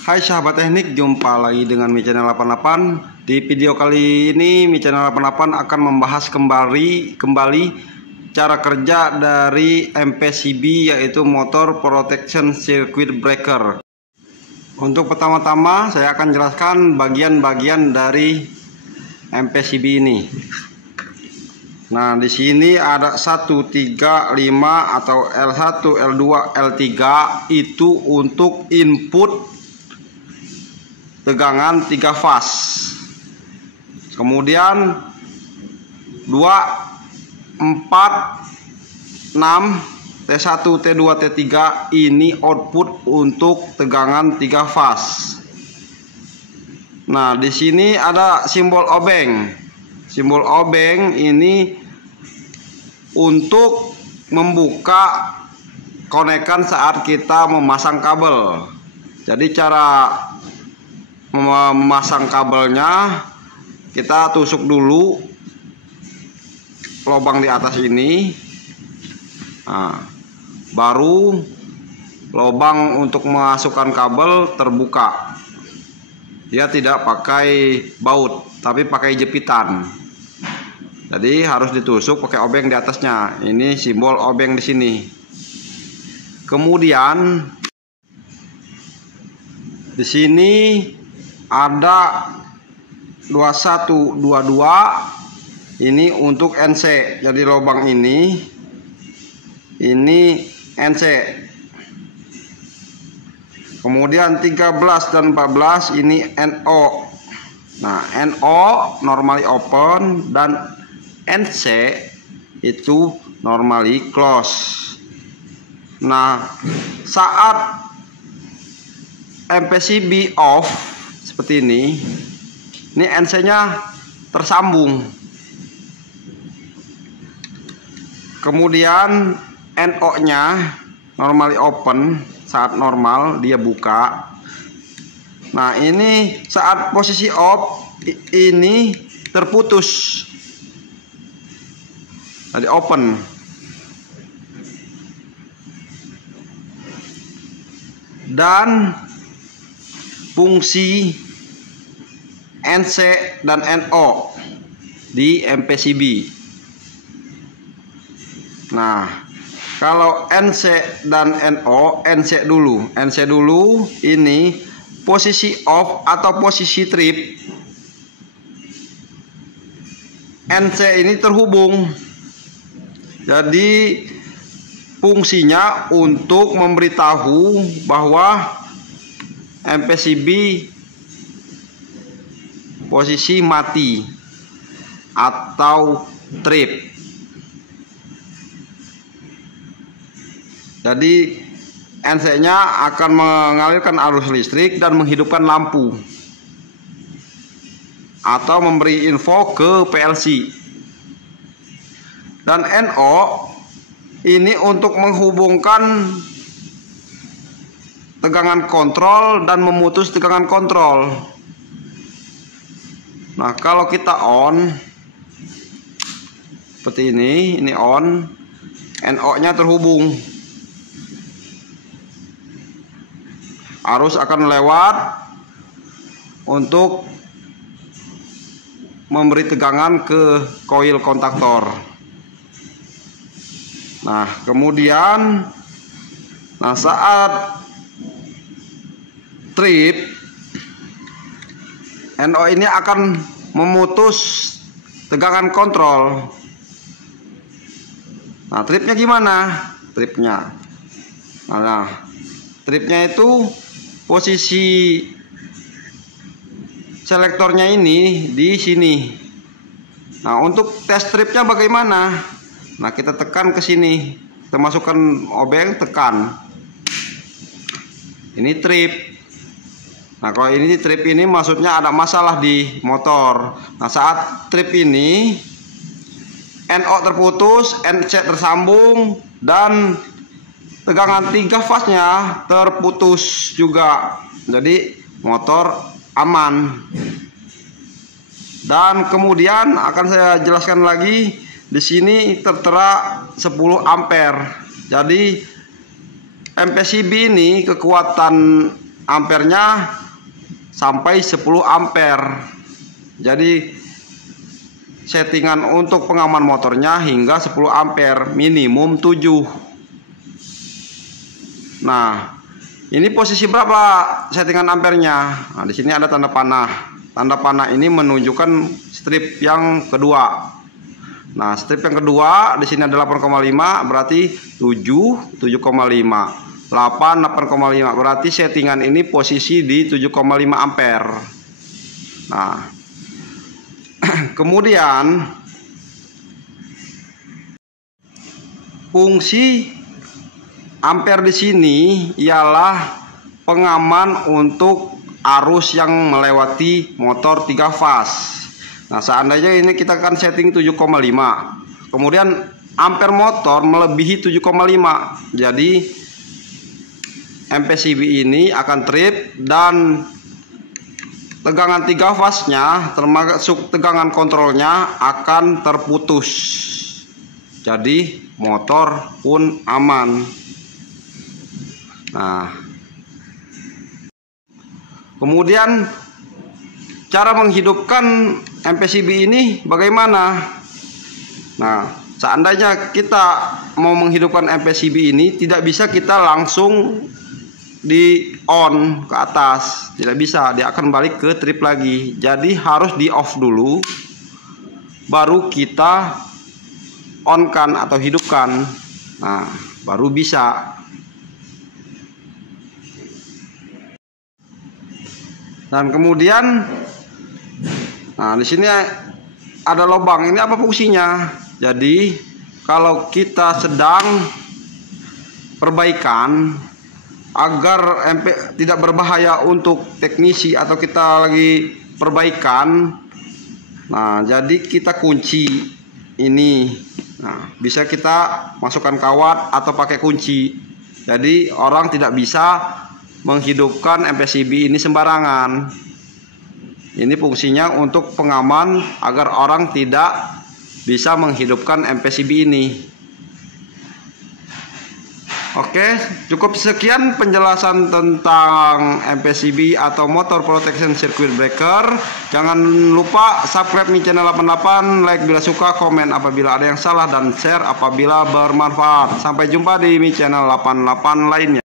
Hai sahabat teknik, jumpa lagi dengan Mi Channel 88. Di video kali ini Mi Channel 88 akan membahas kembali cara kerja dari MPCB, yaitu Motor Protection Circuit Breaker. Untuk pertama-tama saya akan jelaskan bagian-bagian dari MPCB ini. Nah, di sini ada 1, 3, 5 atau L1, L2, L3 itu untuk input tegangan 3 fase. Kemudian 2, 4, 6, T1, T2, T3 ini output untuk tegangan 3 fase. Nah, di sini ada simbol obeng. Simbol obeng ini untuk membuka konekan saat kita memasang kabel. Jadi cara memasang kabelnya, kita tusuk dulu lubang di atas ini. Nah, baru lubang untuk memasukkan kabel terbuka. Dia tidak pakai baut, tapi pakai jepitan. Jadi harus ditusuk pakai obeng di atasnya. Ini simbol obeng di sini. Kemudian di sini ada 21, 22. Ini untuk NC. Jadi lubang ini NC. Kemudian 13 dan 14 ini NO. Nah, NO normally open dan NC itu normally close. Nah, saat MPCB off seperti ini NC-nya tersambung. Kemudian NO-nya normally open, saat normal dia buka. Nah, ini saat posisi off ini terputus. Jadi open. Dan fungsi NC dan NO di MPCB. Nah, kalau NC dan NO, NC dulu ini posisi off atau posisi trip. NC ini terhubung. Jadi fungsinya untuk memberitahu bahwa MPCB posisi mati atau trip. Jadi NC-nya akan mengalirkan arus listrik dan menghidupkan lampu atau memberi info ke PLC. Dan NO ini untuk menghubungkan tegangan kontrol dan memutus tegangan kontrol. Nah, kalau kita on seperti ini on, NO-nya terhubung. Arus akan lewat untuk memberi tegangan ke koil kontaktor. Nah, kemudian saat trip, NO ini akan memutus tegangan kontrol. Nah, tripnya gimana? Tripnya itu posisi selektornya ini di sini. Nah, untuk tes tripnya bagaimana? Nah, kita tekan ke sini, kita masukkan obeng, tekan. Ini trip. Nah, kalau ini trip ini maksudnya ada masalah di motor. Nah, saat trip ini NO terputus, NC tersambung, dan tegangan 3 fase-nya terputus juga. Jadi motor aman. Dan kemudian akan saya jelaskan lagi. Di sini tertera 10 ampere. Jadi MPCB ini kekuatan ampernya sampai 10 ampere. Jadi settingan untuk pengaman motornya hingga 10 ampere, minimum 7. Nah, ini posisi berapa settingan ampernya? Nah, di sini ada tanda panah. Tanda panah ini menunjukkan strip yang kedua. Nah, strip yang kedua di sini ada 8,5, berarti 7, 7,5. 8, 8,5, berarti settingan ini posisi di 7,5 ampere. Nah, kemudian fungsi ampere di sini ialah pengaman untuk arus yang melewati motor 3 fase. Nah, seandainya ini kita akan setting 7,5. Kemudian ampere motor melebihi 7,5. Jadi MPCB ini akan trip dan tegangan 3 fase-nya termasuk tegangan kontrolnya akan terputus. Jadi motor pun aman. Nah, kemudian cara menghidupkan MPCB ini bagaimana? Nah, seandainya kita mau menghidupkan MPCB ini, tidak bisa kita langsung di on ke atas, tidak bisa, dia akan balik ke trip lagi. Jadi harus di off dulu, baru kita on kan atau hidupkan. Nah, baru bisa. Dan kemudian, nah di sini ada lubang. Ini apa fungsinya? Jadi kalau kita sedang perbaikan agar MP tidak berbahaya untuk teknisi atau kita lagi perbaikan, nah jadi kita kunci ini. Nah, bisa kita masukkan kawat atau pakai kunci. Jadi orang tidak bisa menghidupkan MPCB ini sembarangan. Ini fungsinya untuk pengaman agar orang tidak bisa menghidupkan MPCB ini. Oke, cukup sekian penjelasan tentang MPCB atau Motor Protection Circuit Breaker. Jangan lupa subscribe Mi Channel 88, like bila suka, komen apabila ada yang salah, dan share apabila bermanfaat. Sampai jumpa di Mi Channel 88 lainnya.